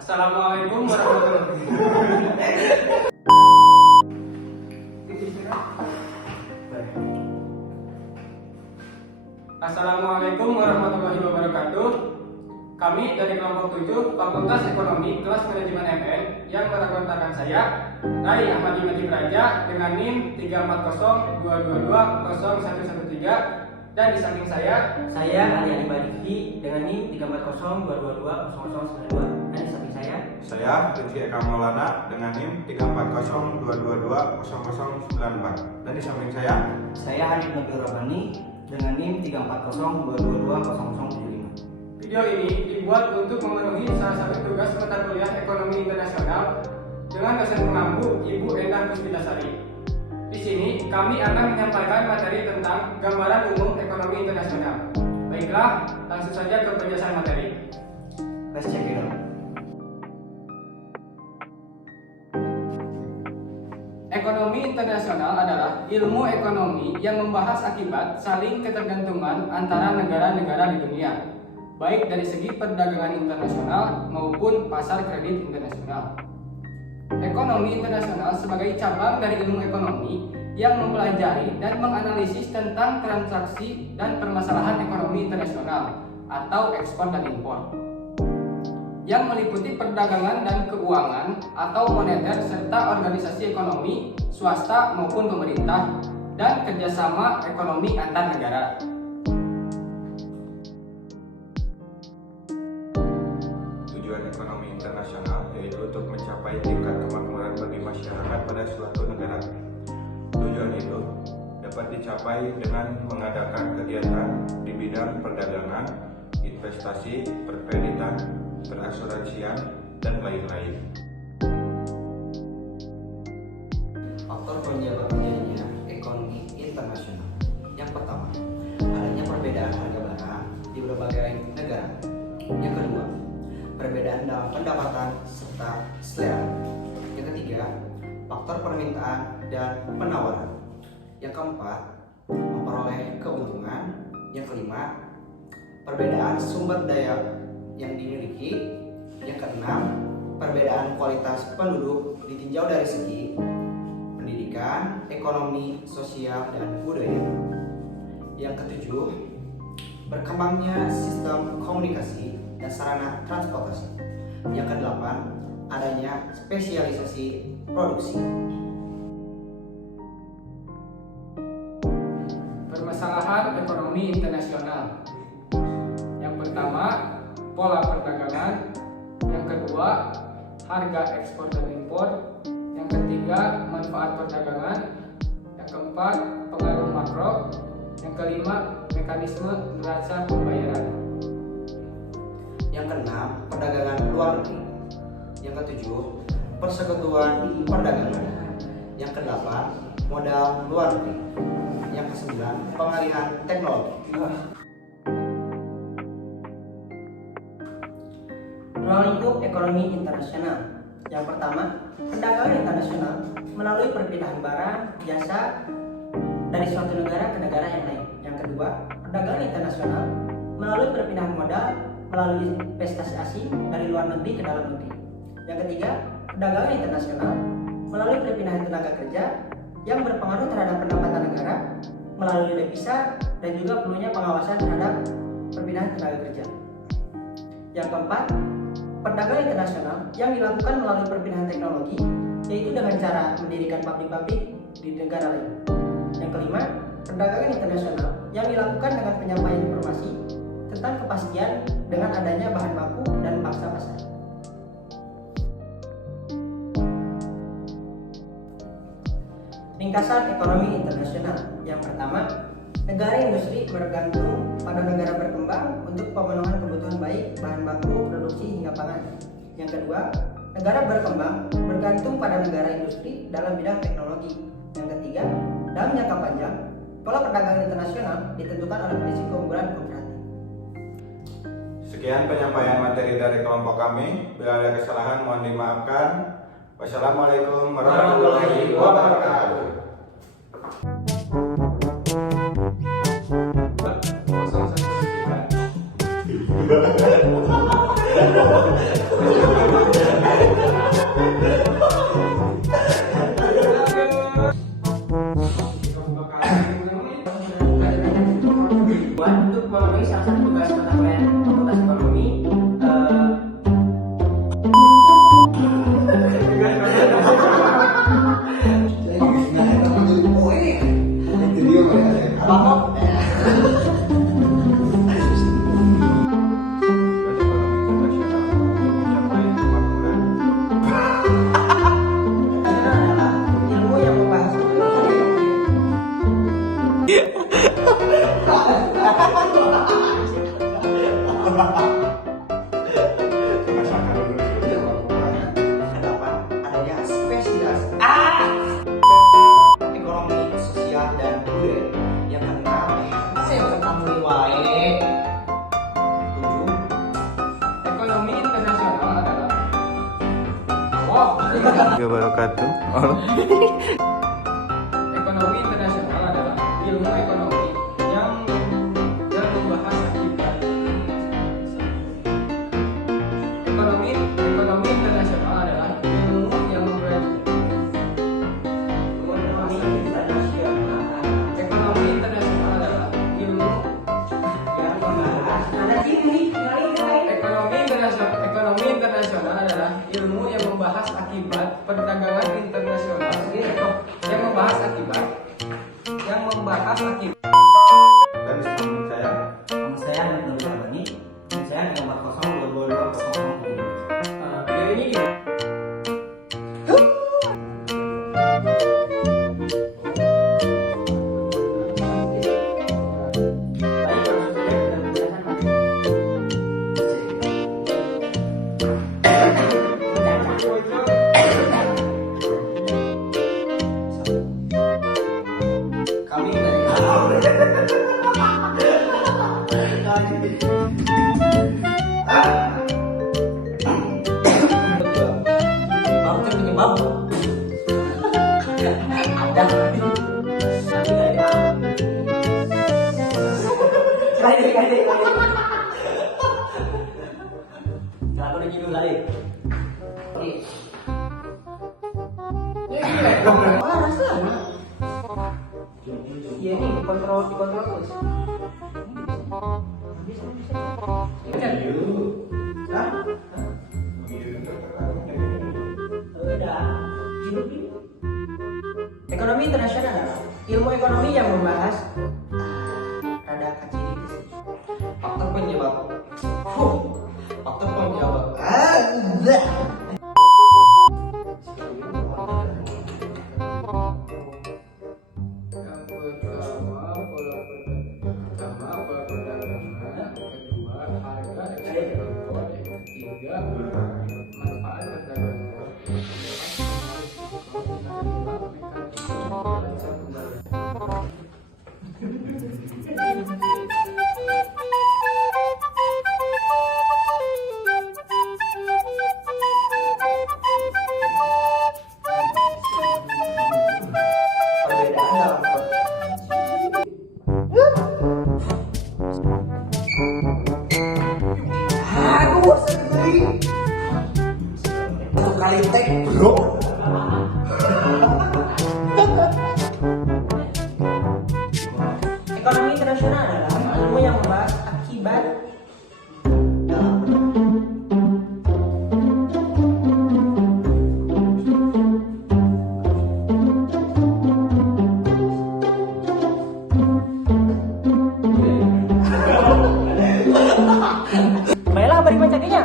Assalamualaikum warahmatullahi Assalamualaikum warahmatullahi wabarakatuh. Kami dari kelompok 7 Fakultas Ekonomi kelas Manajemen MN yang beranggotakan saya Rai Ahmadi Mati Praja dengan NIM 34022201113 dan di samping saya Ali Badiki dengan NIM 34022200092 dan di samping saya Rizky Eka Maulana dengan NIM 34022200094 dan di samping saya Hanif Nabil Rabani dengan NIM 34022200075. Video ini dibuat untuk memenuhi salah satu tugas mata kuliah Ekonomi Internasional dengan dosen pengampu Ibu Endah Puspitasari. Di sini kami akan menyampaikan materi tentang gambaran umum ekonomi internasional. Baiklah, langsung saja ke penjelasan materi. Let's check it out. Ekonomi internasional adalah ilmu ekonomi yang membahas akibat saling ketergantungan antara negara-negara di dunia, baik dari segi perdagangan internasional maupun pasar kredit internasional. Ekonomi internasional sebagai cabang dari ilmu ekonomi yang mempelajari dan menganalisis tentang transaksi dan permasalahan ekonomi internasional atau ekspor dan impor, yang meliputi perdagangan dan keuangan atau moneter serta organisasi ekonomi, swasta maupun pemerintah, dan kerjasama ekonomi antar negara. tujuan ekonomi internasional yaitu untuk mencapai tingkat kemakmuran bagi masyarakat pada suatu negara. Tujuan itu dapat dicapai dengan mengadakan kegiatan di bidang perdagangan, investasi, perkreditan, perasuransian, dan lain-lain. Faktor penyebab terjadinya ekonomi internasional. Yang pertama, adanya perbedaan harga barang di berbagai negara. Yang kedua, perbedaan dalam pendapatan serta selera. Yang ketiga, faktor permintaan dan penawaran. Yang keempat, memperoleh keuntungan. Yang kelima, perbedaan sumber daya yang dimiliki. Yang keenam, perbedaan kualitas penduduk ditinjau dari segi pendidikan, ekonomi, sosial, dan budaya. Yang ketujuh, berkembangnya sistem komunikasi dan sarana transportasi. Yang kedelapan, adanya spesialisasi produksi. Permasalahan ekonomi internasional. Yang pertama, pola perdagangan. Yang kedua, harga ekspor dan impor. Yang ketiga, manfaat perdagangan. Yang keempat, pengaruh makro. Yang kelima, mekanisme neraca pembayaran. Yang keenam, perdagangan luar negeri. Yang ketujuh, persekutuan perdagangan. Yang kedelapan, modal luar negeri. Yang kesembilan, pengalihan teknologi. Ruang lingkup ekonomi internasional. Yang pertama, perdagangan internasional melalui perpindahan barang, jasa dari suatu negara ke negara yang lain. Yang kedua, perdagangan internasional melalui perpindahan modal melalui investasi asing dari luar negeri ke dalam negeri. Yang ketiga, perdagangan internasional melalui perpindahan tenaga kerja yang berpengaruh terhadap pendapatan negara melalui devisa dan juga perlunya pengawasan terhadap perpindahan tenaga kerja. Yang keempat, perdagangan internasional yang dilakukan melalui perpindahan teknologi, yaitu dengan cara mendirikan pabrik-pabrik di negara lain. Yang kelima, perdagangan internasional yang dilakukan dengan penyampaian informasi tentang kepastian dengan adanya bahan baku dan paksa pasar. Ringkasan ekonomi internasional. Yang pertama, negara industri bergantung pada negara berkembang untuk pemenuhan kebutuhan baik bahan baku, produksi hingga pangan. Yang kedua, negara berkembang bergantung pada negara industri dalam bidang teknologi. Yang ketiga, dalam jangka panjang, pola perdagangan internasional ditentukan oleh prinsip keunggulan kooperatif. Sekian penyampaian materi dari kelompok kami. Bila ada kesalahan mohon dimaafkan. Wassalamualaikum warahmatullahi wabarakatuh. Hahaha. Untuk memenuhi salah satu tugas mata kuliah Fakultas Ekonomi, adalah ilmu yang membahas adanya spesies ekonomi, sosial, dan budaya. Yang keenam, saya bertamu wae. Tujuh, Ekonomi internasional adalah wow. Wabarakatuh. Ekonomi internasional adalah ilmu ekonomi yang membahas akibat. Ekonomi internasional adalah ilmu yang membahas Ekonomi internasional adalah ilmu yang membahas ada ini Ekonomi internasional adalah ilmu yang membahas akibat perdagangan internasional yang membahas akibat Dan sebelum saya Nama saya Nur Sabani. Saya di nomor 0222007. video ini Baik, kalau sudah menggunakan kami dari bau terbikin bau. Ada. Sekali. Kalau udah gitu kali. Iya nih dikontrol terus. Hah? Udah. Ekonomi internasional adalah ilmu ekonomi yang membahas ada kaciri faktor penyebab. Faktor penyebab. Pertama perdagangan, kedua harga, ketiga manfaat perdagangan. Perbedaan dalam satu kali tek bro. Ekonomi internasional adalah ilmu yang membahas akibat dalam baiklah beri macakinya.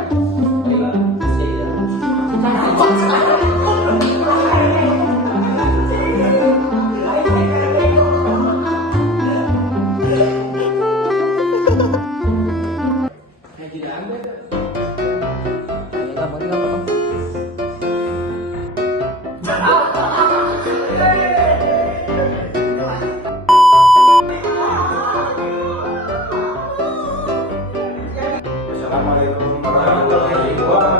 Assalamualaikum warahmatullahi wabarakatuh.